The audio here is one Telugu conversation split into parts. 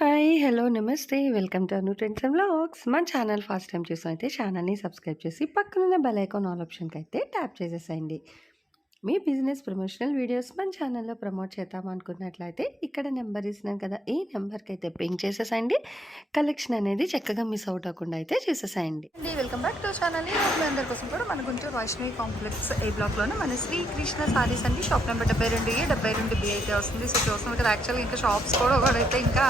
హాయ్! హలో! నమస్తే. Welcome to Anu trends and vlogs. మన ఛానల్ ఫస్ట్ టైమ్ చూసినైతే ఛానల్‌ని సబ్స్క్రైబ్ చేసి పక్కనున్న బెల్ ఐకాన్ ఆల్ ఆప్షన్‌కైతే ట్యాప్ చేసేసేయండి. మీ బిజినెస్ ప్రమోషనల్ వీడియోస్ మన ఛానల్‌లో ప్రమోట్ చేద్దాం అనుకున్నట్లయితే ఇక్కడ నెంబర్ ఇస్తున్నాను కదా! ఈ నెంబర్‌కైతే పింగ్ చేసేసేయండి. కలెక్షన్ అనేది చక్కగా మిస్ అవుట్ అవ్వకుండా అయితే చూసేసేయండి. Welcome back to channel. మీ అందరి కోసం కూడా మన గుంటూరు వైష్ణవి కాంప్లెక్స్ ఏ బ్లాక్లోనే మన శ్రీ కృష్ణ సారీస్ అండి. షాప్ నెంబర్ 72A అయితే వస్తుంది. సో చూస్తున్నాం కదా, యాక్చువల్గా ఇంకా షాప్స్ కూడా అయితే ఇంకా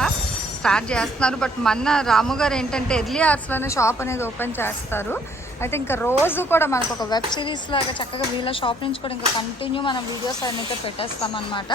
స్టార్ట్ చేస్తున్నారు. బట్ మన రాము గారు ఏంటంటే ఎర్లీ అవర్స్లోనే షాప్ అనేది ఓపెన్ చేస్తారు. అయితే ఇంకా రోజు కూడా మనకు ఒక వెబ్ సిరీస్ లాగా చక్కగా వీళ్ళ షాప్ నుంచి కూడా ఇంకా కంటిన్యూ మనం వీడియోస్ అయితే పెట్టేస్తాం అనమాట.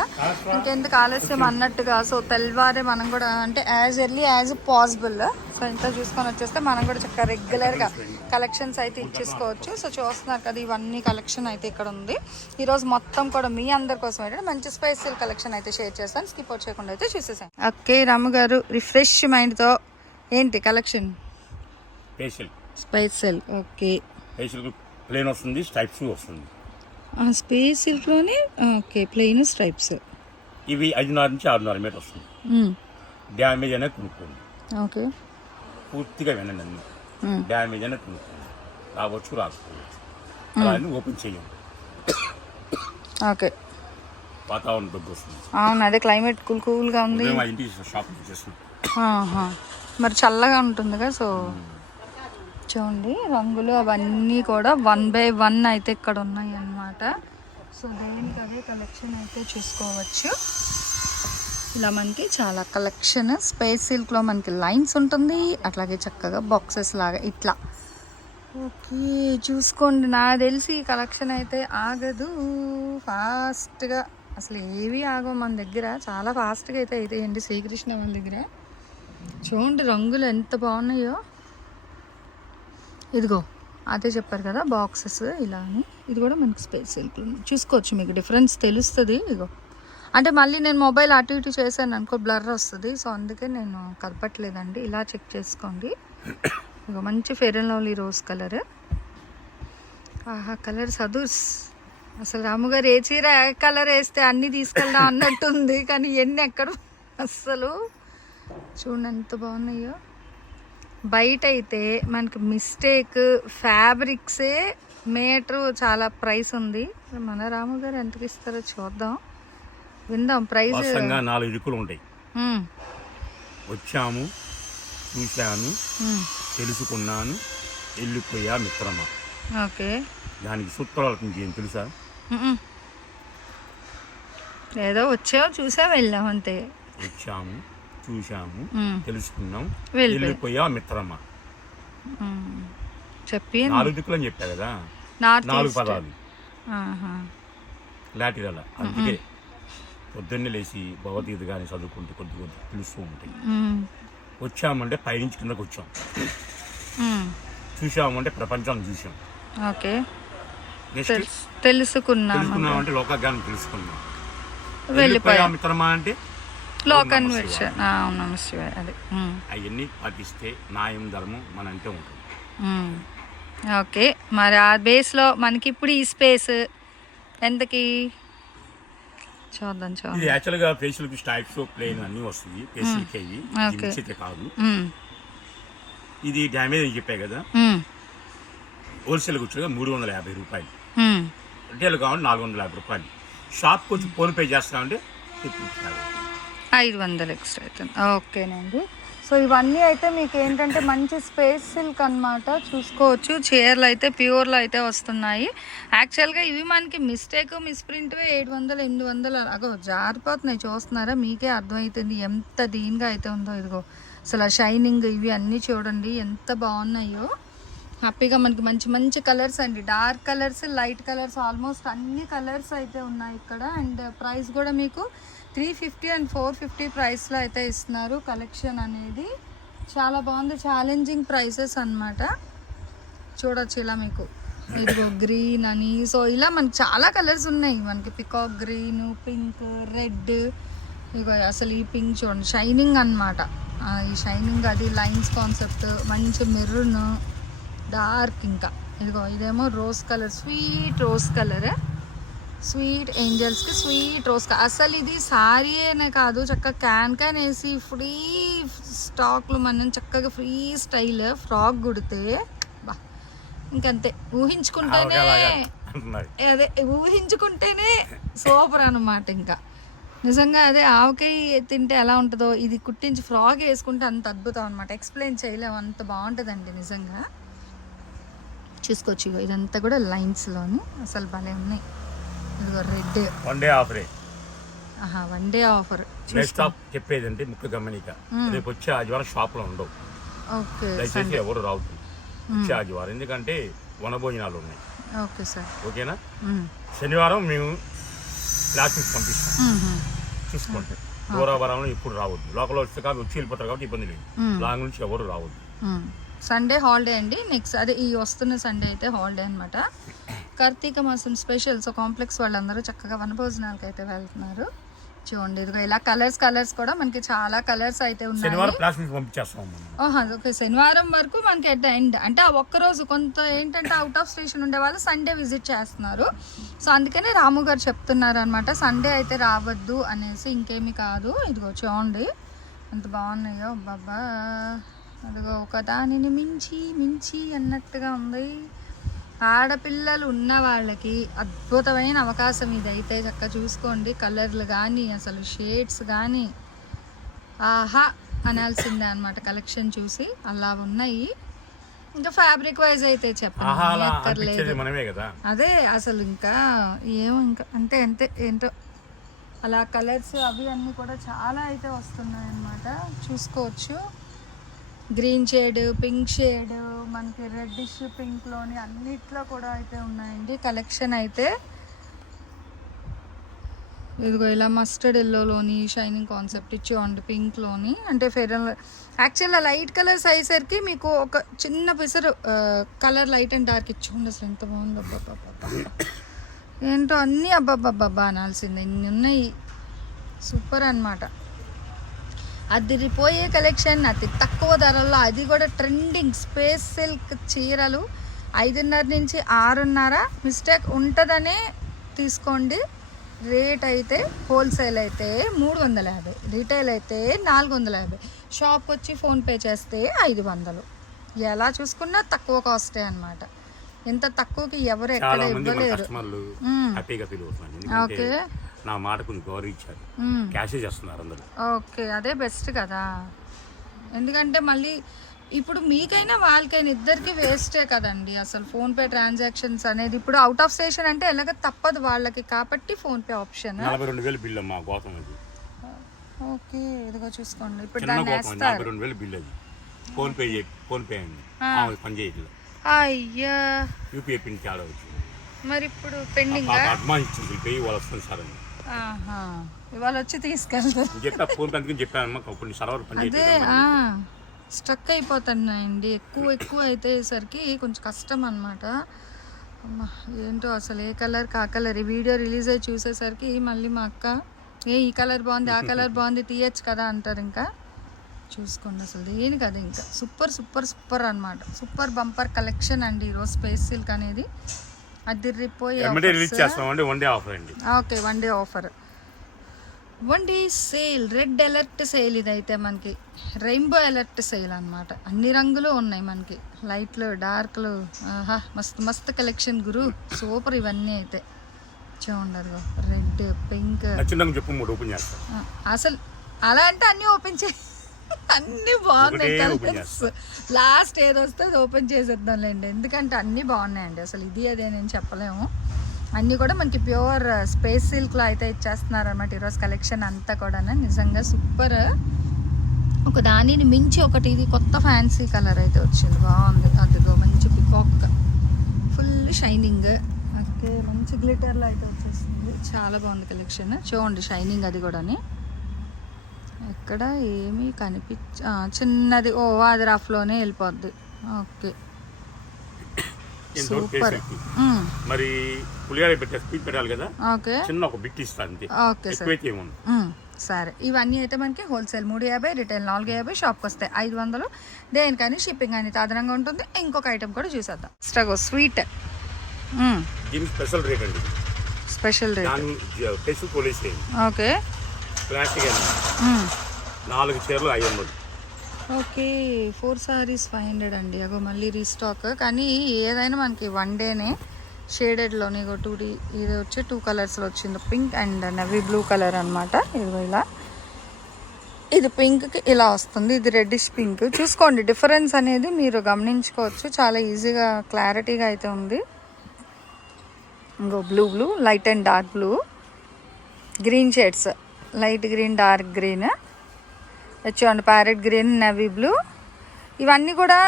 ఇంకెందుకు ఆలస్యం అన్నట్టుగా సో తెల్లవారే మనం కూడా అంటే as early as possible so ఇంత చూసుకొని వచ్చేస్తే మనం కూడా చక్కగా రెగ్యులర్గా కలెక్షన్స్ అయితే ఇచ్చేసుకోవచ్చు. సో చూస్తున్నారు కదా, ఇవన్నీ కలెక్షన్ అయితే ఇక్కడ ఉంది. ఈరోజు మొత్తం కూడా మీ అందరి కోసం ఏంటంటే మంచి స్పైసల్ కలెక్షన్ అయితే షేర్ చేస్తాను. స్కిప్ అవుట్ చేయకుండా అయితే చూసేసాను. ఓకే రాము గారు, రిఫ్రెష్ మైండ్తో ఏంటి కలెక్షన్? స్పైసల్. ఓకే, ప్లేన్ వస్తుంది, స్ట్రైప్స్ వస్తుంది. స్పేస్ సిల్క్లోనే ఓకే, ప్లెయిన్ స్ట్రైప్స్. ఇవి 5.5 నుంచి 6.5 మీటర్ వస్తుంది. డ్యామేజ్ అనేది కొనుక్కోండి. ఓకే, పూర్తిగా వినండి అన్ని. డ్యామేజ్ అనేది కొనుక్కోండి. రావచ్చు రాకపోవచ్చు, అలానే ఓపెన్ చేయండి. ఓకే, వాతావరణం దగ్గర వస్తుంది. అవును, అదే క్లైమేట్ కూల్గా ఉంది. ఇంటి షాపింగ్ చేస్తున్నాం, మరి చల్లగా ఉంటుంది కదా. సో చూడండి రంగులు అవన్నీ కూడా 1 by 1 అయితే ఇక్కడ ఉన్నాయి అన్నమాట. సో దేనికి అదే కలెక్షన్ అయితే చూసుకోవచ్చు. ఇలా మనకి చాలా కలెక్షన్. స్పేస్ సిల్క్లో మనకి లైన్స్ ఉంటుంది, అట్లాగే చక్కగా బాక్సెస్ లాగా ఇట్లా. ఓకే చూసుకోండి, నాకు తెలిసి ఈ కలెక్షన్ అయితే ఆగదు. ఫాస్ట్గా అసలు ఏవి ఆగవు మన దగ్గర, చాలా ఫాస్ట్గా అయితే అవుతాయండి శ్రీకృష్ణ వాళ్ళ దగ్గర. చూడండి రంగులు ఎంత బాగున్నాయో. ఇదిగో అదే చెప్పారు కదా బాక్సెస్ ఇలా అని. ఇది కూడా మనకి స్పేస్ సిల్క్ చూసుకోవచ్చు, మీకు డిఫరెన్స్ తెలుస్తుంది. ఇగో అంటే మళ్ళీ నేను మొబైల్ అటు ఇటు చేశాను అనుకో బ్లర్ వస్తుంది. సో అందుకే నేను కలపట్లేదండి, ఇలా చెక్ చేసుకోండి. ఇగో మంచి fair and lovely rose colour. ఆహా కలర్ సదూస్. అసలు రాముగారు ఏ చీర ఏ కలర్ వేస్తే అన్నీ తీసుకెళ్దాం అన్నట్టుంది, కానీ ఎన్ని ఎక్కడ అస్సలు చూడండి ఎంత బాగున్నాయో. బయట అయితే మనకి మిస్టేక్ ఫ్యాబ్రిక్సే మీటరు చాలా ప్రైస్ ఉంది. మన రాము గారు ఎంతకి ఇస్తారో చూద్దాం, విందాం ప్రైస్. 4 ఇరుకులు ఉంటాయి. వచ్చాము, చూశాను, తెలుసుకున్నాను, వెళ్ళిపోయా మిత్రమా. ఓకే, దానికి సూత్రాలు ఏం తెలుసా? ఏదో వచ్చావు చూసా వెళ్ళాం అంతే. వచ్చాము, చూశాము, తెలుసుకున్నాం, వెళ్ళిపోయా మిత్రమా. చెప్పి 4 దిక్కులు అని చెప్పా కదా, 4 పదాలు లాటిరల. అందుకే పొద్దున్నే లేచి భగవద్గీత కానీ చదువుకుంటే కొద్ది కొద్ది తెలుస్తూ ఉంటాయి. వచ్చామంటే పైనుంచి కిందకు వచ్చాం, చూసామంటే ప్రపంచాన్ని చూసాం. ఓకే, తెలుసుకున్నామంటే లోకజ్ఞానం తెలుసుకున్నాం. వెళ్ళిపోయా మిత్రమా అంటే లోకన్వర్షన్. అదే అవన్నీ పాటిస్తే న్యాయం ధర్మం మన అంటే ఉంటుంది. ఓకే, మరి ఆ బేస్లో మనకి ఇప్పుడు ఈ స్పేస్ ఎంతకి చూద్దాం. ఇది యాక్చువల్గా ఫేషియల్కి స్టైప్స్ ప్లేన్ అన్నీ వస్తుంది. ఫేషియల్కి అయ్యి అయితే కాదు. ఇది డ్యామేజ్ అని చెప్పాయి కదా, హోల్సేల్కి వచ్చేగా 350 రూపాయలు. రిటైల్ కావాలి 450 రూపాయలు. షాప్కి వచ్చి ఫోన్పే చేస్తామంటే 500 ఎక్స్ట్రా అవుతుంది. ఓకేనండి. సో ఇవన్నీ అయితే మీకు ఏంటంటే మంచి స్పేస్ సిల్క్ అనమాట. చూసుకోవచ్చు, చీరలు అయితే ప్యూర్లో అయితే వస్తున్నాయి. యాక్చువల్గా ఇవి మనకి మిస్ప్రింట్వే 700 800 అలాగో జారిపోతున్నాయి. చూస్తున్నారా, మీకే అర్థమవుతుంది ఎంత దీనిగా అయితే ఉందో. ఇదిగో అసలు షైనింగ్ ఇవి అన్నీ చూడండి ఎంత బాగున్నాయో. హ్యాపీగా మనకి మంచి మంచి కలర్స్ అండి, dark colours, light colours, almost అన్ని కలర్స్ అయితే ఉన్నాయి ఇక్కడ. అండ్ ప్రైస్ కూడా మీకు 350 and 450 ప్రైస్లో అయితే ఇస్తున్నారు. కలెక్షన్ అనేది చాలా బాగుంది, ఛాలెంజింగ్ ప్రైసెస్ అనమాట. చూడొచ్చు ఇలా మీకు ఇదిగో గ్రీన్ అని. సో ఇలా మనకి చాలా కలర్స్ ఉన్నాయి. మనకి పికాక్ గ్రీన్, పింక్, రెడ్. ఇగో అసలు ఈ పింక్ చూడండి షైనింగ్ అనమాట. ఈ షైనింగ్ అది లైన్స్ కాన్సెప్ట్, మంచి మెరూన్, డార్క్. ఇంకా ఇదిగో ఇదేమో rose colour, sweet rose colour. Sweet ఏంజల్స్కి స్వీట్ రోస్కి అసలు ఇది సారీ అనే కాదు, చక్కగా క్యాన్ వేసి ఫ్రీ స్టాక్లు మనం చక్కగా ఫ్రీ స్టైల్ ఫ్రాక్ కుడితే బా ఇంకంతే. ఊహించుకుంటేనే అదే ఊహించుకుంటేనే సూపర్ అన్నమాట. ఇంకా నిజంగా అదే ఆవకాయ తింటే ఎలా ఉంటుందో ఇది కుట్టించి ఫ్రాక్ వేసుకుంటే అంత అద్భుతం అనమాట. ఎక్స్ప్లెయిన్ చేయలేము, అంత బాగుంటుందండి నిజంగా. చూసుకోవచ్చు ఇదంతా కూడా లైన్స్లోని అసలు భలే ఉన్నాయి. ఇదిగో red one day offer. One day offer చెప్పేదంటే ముఖ్య గమనిక, రేపు వచ్చే ఆదివారం షాప్ లో ఉండవు. ఓకే దయచేసి ఎవరు రావద్దు వచ్చే ఆదివారం, ఎందుకంటే వనభోజనాలు ఉన్నాయి. Okay sir. ఓకేనా? శనివారం మేము క్లాసెస్ పంపిస్తాం, చూసుకోండి. దూరాభారంలో ఎప్పుడు రావద్దు. లోకల్ వస్తే కాబట్టి వచ్చి వెళ్ళిపోతారు కాబట్టి ఇబ్బంది లేదు. లాంగ్ నుంచి ఎవరు రావద్దు. సండే హాలిడే అండి. నెక్స్ట్ అదే ఈ వస్తున్న సండే అయితే హాలిడే అనమాట. కార్తీక మాసం స్పెషల్. సో కాంప్లెక్స్ వాళ్ళందరూ చక్కగా వనభోజనాలకు అయితే వెళ్తున్నారు. చూడండి ఇదిగో ఇలా కలర్స్ కూడా మనకి చాలా కలర్స్ అయితే ఉన్నాయి. ఓకే, శనివారం వరకు మనకి ఎట్ ఎండ్ అంటే ఆ ఒక్కరోజు కొంత ఏంటంటే అవుట్ ఆఫ్ స్టేషన్ ఉండే వాళ్ళు సండే విజిట్ చేస్తున్నారు. సో అందుకనే రాము గారు చెప్తున్నారు అనమాట, సండే అయితే రావద్దు అనేసి. ఇంకేమి కాదు. ఇదిగో చూడండి ఎంత బాగున్నాయో బాబా. అదిగో ఒక దానిని మించి అన్నట్టుగా ఉంది. ఆడపిల్లలు ఉన్న వాళ్ళకి అద్భుతమైన అవకాశం ఇదైతే. చక్కగా చూసుకోండి కలర్లు కానీ అసలు షేడ్స్ కానీ ఆహా అనాల్సిందే అనమాట. కలెక్షన్ చూసి అలా ఉన్నాయి. ఇంకా ఫ్యాబ్రిక్ వైజ్ అయితే చెప్పలేదు. అదే అసలు ఇంకా ఏమో ఇంకా అంటే ఏంటో అలా కలర్స్ అవి అన్నీ కూడా చాలా అయితే వస్తున్నాయి అన్నమాట. చూసుకోవచ్చు గ్రీన్ షేడ్, పింక్ షేడ్, మనకి రెడ్డిష్ పింక్లోని అన్నిట్లో కూడా అయితే ఉన్నాయండి కలెక్షన్ అయితే. ఇదిగో ఇలా మస్టర్డ్ ఎల్లోలోని షైనింగ్ కాన్సెప్ట్ ఇచ్చి పింక్లోని అంటే యాక్చువల్గా లైట్ కలర్స్ అయ్యేసరికి మీకు ఒక చిన్న పిసరు కలర్ లైట్ అండ్ డార్క్ ఇచ్చి అసలు ఎంత బాగుంది. అబ్బాబ్బా ఏంటో అన్నీ అబ్బాబ్బా అనాల్సిందే, ఇన్ని ఉన్నాయి. సూపర్ అన్నమాట. అదిరిపోయే కలెక్షన్ అతి తక్కువ ధరల్లో, అది కూడా ట్రెండింగ్ స్పేస్ సిల్క్ చీరలు 5:30 నుంచి 6:30. మిస్టేక్ ఉంటుందనే తీసుకోండి. రేట్ అయితే హోల్సేల్ అయితే 350, రీటైల్ అయితే 450, షాప్కి వచ్చి ఫోన్పే చేస్తే 500. ఎలా చూసుకున్నా తక్కువ కాస్టే అనమాట. ఇంత తక్కువకి ఎవరు ఎక్కడ ఇవ్వలేరు. ఓకే, నా మాటకు గౌరవ ఇచ్చారు, క్యాష్ చేస్తున్నారు అందరూ. ఓకే, అదే బెస్ట్ కదా. ఎందుకంటే మళ్ళీ ఇప్పుడు మీకైనా వాళ్ళకైనా ఇద్దరికి వేస్టే కదండి అసలు ఫోన్పే ట్రాన్సాక్షన్స్ అనేది. ఇప్పుడు అవుట్ ఆఫ్ స్టేషన్ అంటే ఎలాగ తప్పదు వాళ్ళకి, కాబట్టి ఫోన్పే ఆప్షన్. 42,000 బిల్ అమ్మా గోతం అది. ఓకే, ఇదిగో చూసుకోండి ఇప్పుడు దాన్ని వేస్తారు. 42,000 బిల్ అది. ఫోన్పే అండి పని చేయట్లేదు. అయ్యా, యూపీఐ పిన్ తేడా వచ్చింది. మరి ఇప్పుడు పెండింగ్ అడ్వాన్స్ ఇచ్చింది, పే వాళ్ళు వస్తుంది సార్ అని. ఇవాళ వచ్చి తీసుకెళ్తారు అదే స్ట్రక్ అయిపోతున్నాయండి. ఎక్కువ అయితేసరికి కొంచెం కష్టం అనమాట. ఏంటో అసలు ఏ కలర్ కా కలర్. ఈ వీడియో రిలీజ్ అయ్యి చూసేసరికి మళ్ళీ మా అక్క ఈ కలర్ బాగుంది ఆ కలర్ బాగుంది తీయచ్చు కదా అంటారు. ఇంకా చూసుకోండి అసలు దేని కదా ఇంకా సూపర్ అనమాట. సూపర్ బంపర్ కలెక్షన్ అండి ఈరోజు స్పేస్ సిల్క్ అనేది. అదిరిపోయి okay, one day offer, one day sale, red alert sale. ఇదైతే మనకి రెయిన్బో అలర్ట్ సేల్ అనమాట. అన్ని రంగులు ఉన్నాయి మనకి, లైట్లు డార్క్లు. ఆహా మస్తు కలెక్షన్ గురు, సూపర్. ఇవన్నీ అయితే చూడండి, రెడ్ పింక్. అసలు అలా అంటే అన్నీ ఓపెన్ అన్నీ బాగున్నాయి కలర్స్. లాస్ట్ ఏది వస్తే అది ఓపెన్ చేసేద్దాంలేండి, ఎందుకంటే అన్నీ బాగున్నాయండి. అసలు ఇది అదే నేను చెప్పలేము. అన్నీ కూడా మనకి ప్యూర్ స్పేస్ సిల్క్లో అయితే ఇచ్చేస్తున్నారు అనమాట ఈరోజు కలెక్షన్ అంతా కూడా. నిజంగా సూపర్. ఒక దానిని మించి ఒకటి ఇది కొత్త ఫ్యాన్సీ కలర్ అయితే వచ్చింది, బాగుంది. అదిగో మంచి పికాక్ ఫుల్ షైనింగ్. ఓకే, మంచి గ్లిటర్లో అయితే వచ్చేస్తుంది, చాలా బాగుంది కలెక్షన్. చూడండి షైనింగ్ అది కూడాని. ఎక్కడ ఏమీ చిన్నది అది రఫ్లోనే వెళ్ళిపోద్ది. Okay super. మరి పెట్టాలి కదా, ఓకే చిన్న ఒక బిట్ ఇస్తాను. ఓకే సరే, ఇవన్నీ అయితే మనకి హోల్సేల్ 350, రిటైల్ 450, షాప్కి వస్తాయి 500. దేనికని షిప్పింగ్ అనేది అదనంగా ఉంటుంది. ఇంకొక ఐటమ్ కూడా చూసేద్దాం. స్వీట్ స్పెషల్ రేట్ అండి. Special rate. దాని పెసు పోలీస్ ఓకే. ప్లాస్టిక్ అయినా 4 చీరలు 500. ఓకే. 4 సారీస్ 500 అండి. అగో మళ్ళీ రీస్టాక్. కానీ ఏదైనా మనకి 1 డేనే షేడెడ్లోని ఇగో 2D ఇది వచ్చి 2 కలర్స్లో వచ్చింది, pink and navy blue colour అనమాట. ఇదిగో ఇలా ఇది పింక్కి ఇలా వస్తుంది, ఇది రెడ్డిష్ పింక్. చూసుకోండి డిఫరెన్స్ అనేది మీరు గమనించుకోవచ్చు, చాలా ఈజీగా క్లారిటీగా అయితే ఉంది. ఇంకో blue light and dark blue, green shades light green dark green, చూడండి ప్యారెట్ గ్రీన్ నవీ బ్లూ. ఇవన్నీ కూడా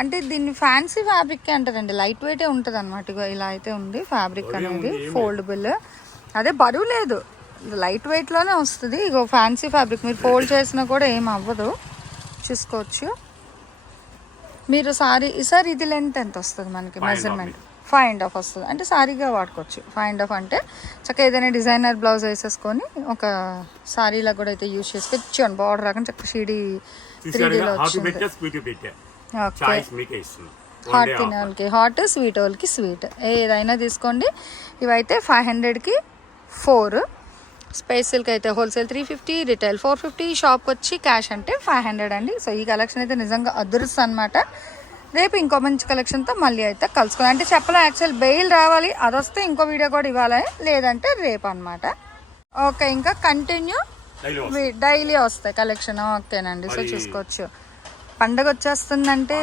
అంటే దీన్ని ఫ్యాన్సీ ఫ్యాబ్రిక్ అంటారండి, లైట్ వెయిటే ఉంటుంది అనమాట. ఇగో ఇలా అయితే ఉంది ఫ్యాబ్రిక్ అనేది, ఫోల్డబుల్, అదే బరువు లేదు, లైట్ వెయిట్లోనే వస్తుంది. ఇగో ఫ్యాన్సీ ఫ్యాబ్రిక్, మీరు ఫోల్డ్ చేసినా కూడా ఏం అవ్వదు, చూసుకోవచ్చు మీరు. సారీ ఇది లెంత్ ఎంత వస్తుంది మనకి మెజర్మెంట్? 5.5 వస్తుంది. అంటే సారీగా వాడుకోవచ్చు. 5.5 అంటే చక్కగా ఏదైనా డిజైనర్ బ్లౌజ్ వేసేసుకొని ఒక సారీలా కూడా అయితే యూజ్ చేసుకోవచ్చు. బార్డర్ రాకుండా చక్కగా షీడీ 3Dలో వచ్చింది. ఓకే. హాట్ తినే వాళ్ళకి హాట్, స్వీట్ వాళ్ళకి స్వీట్, ఏదైనా తీసుకోండి. ఇవైతే 500కి 4. స్పేస్ సిల్క్ అయితే హోల్సేల్ 350, రిటైల్ 450, షాప్కి వచ్చి క్యాష్ అంటే 500 అండి. సో ఈ కలెక్షన్ అయితే నిజంగా అదృష్టం అనమాట. రేపు ఇంకో మంచి కలెక్షన్తో మళ్ళీ అయితే కలుసుకోవాలి. అంటే చెప్పలే యాక్చువల్ బెయిల్ రావాలి, అది వస్తే ఇంకో వీడియో కూడా ఇవ్వాలి, లేదంటే రేపు అనమాట. ఓకే, ఇంకా కంటిన్యూ డైలీ వస్తాయి కలెక్షన్. ఓకేనండి. సో చూసుకోవచ్చు, పండగ వచ్చేస్తుందంటే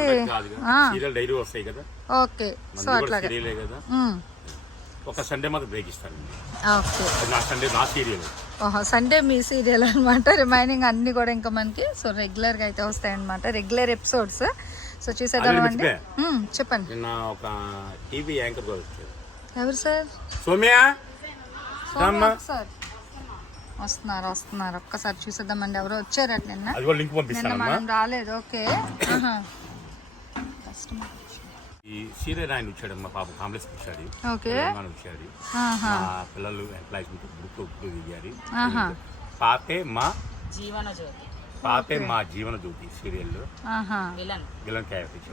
ఓకే. సో అట్లాగే ఒక సండే మాత్రం బ్రేక్ ఇస్తాను. ఓకే. నా సండే నా సీరియల్. ఓహో, సండే మీ సీరియల్ అనమాట. రిమైనింగ్ అన్ని కూడా ఇంకా మనకి సో రెగ్యులర్గా అయితే వస్తాయి అనమాట, రెగ్యులర్ ఎపిసోడ్స్. సో చూసేద్దామండి. చెప్పండి. నిన్న ఒక టీవీ యాంకర్ గారు వచ్చారు. ఎవరు సార్? సోమ్య సార్ వస్తున్నారు ఒక్కసారి చూసేద్దామండి. ఎవరో వచ్చారట నిన్న, లింక్ పంపిస్తాను. మనం రాలేదు. ఓకే. ఈ సీరియల్ ఆయన వచ్చాడు, మా పాప కాంప్లెక్స్ వచ్చాడు. ఓకే. వచ్చాడు, మా పిల్లలు ఎంప్లాయీస్ బుక్ దిగారు. పాపే మా Jeevan Jyoti serial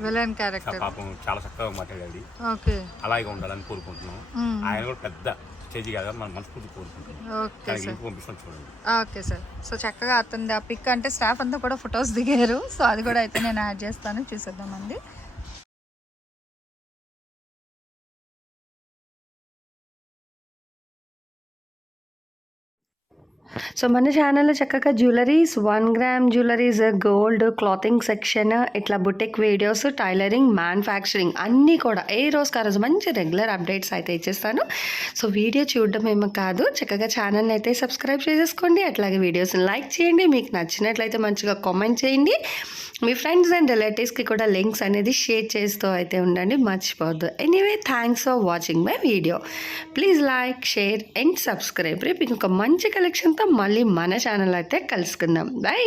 villain character. పాపం చాలా చక్కగా మాట్లాడాడు. అలాగే ఉండాలని కోరుకుంటున్నాం. ఆయన కూడా పెద్ద స్టేజ్ కదా, మనం మనస్ఫూర్తి కోరుకుంటున్నాం. పంపిస్తాం చూడండి. Okay sir. సో చక్కగా అతను ఆ పిక్ అంటే స్టాఫ్ అంతా కూడా ఫొటోస్ దిగారు. సో అది కూడా అయితే నేను యాడ్ చేస్తాను, చూసేద్దామండి. సో మన ఛానల్లో చక్కగా jewelleries, 1 gram jewelleries, gold, clothing section, ఇట్లా బుటిక్ వీడియోస్, టైలరింగ్, మ్యానుఫ్యాక్చరింగ్ అన్నీ కూడా ఏ రోజుకి ఆ రోజు మంచి రెగ్యులర్ అప్డేట్స్ అయితే ఇచ్చేస్తాను. సో వీడియో చూడడం ఏమో కాదు, చక్కగా ఛానల్ని అయితే సబ్స్క్రైబ్ చేసేసుకోండి. అట్లాగే వీడియోస్ని లైక్ చేయండి, మీకు నచ్చినట్లయితే మంచిగా కామెంట్ చేయండి. మీ ఫ్రెండ్స్ అండ్ రిలేటివ్స్కి కూడా లింక్స్ అనేది షేర్ చేస్తూ అయితే ఉండండి, మర్చిపోవద్దు. Anyway, thanks for watching my video. Please like, share and subscribe. రేపు ఇంకొక మంచి కలెక్షన్తో మళ్ళీ మన ఛానల్ అయితే కలుసుకుందాం. బై.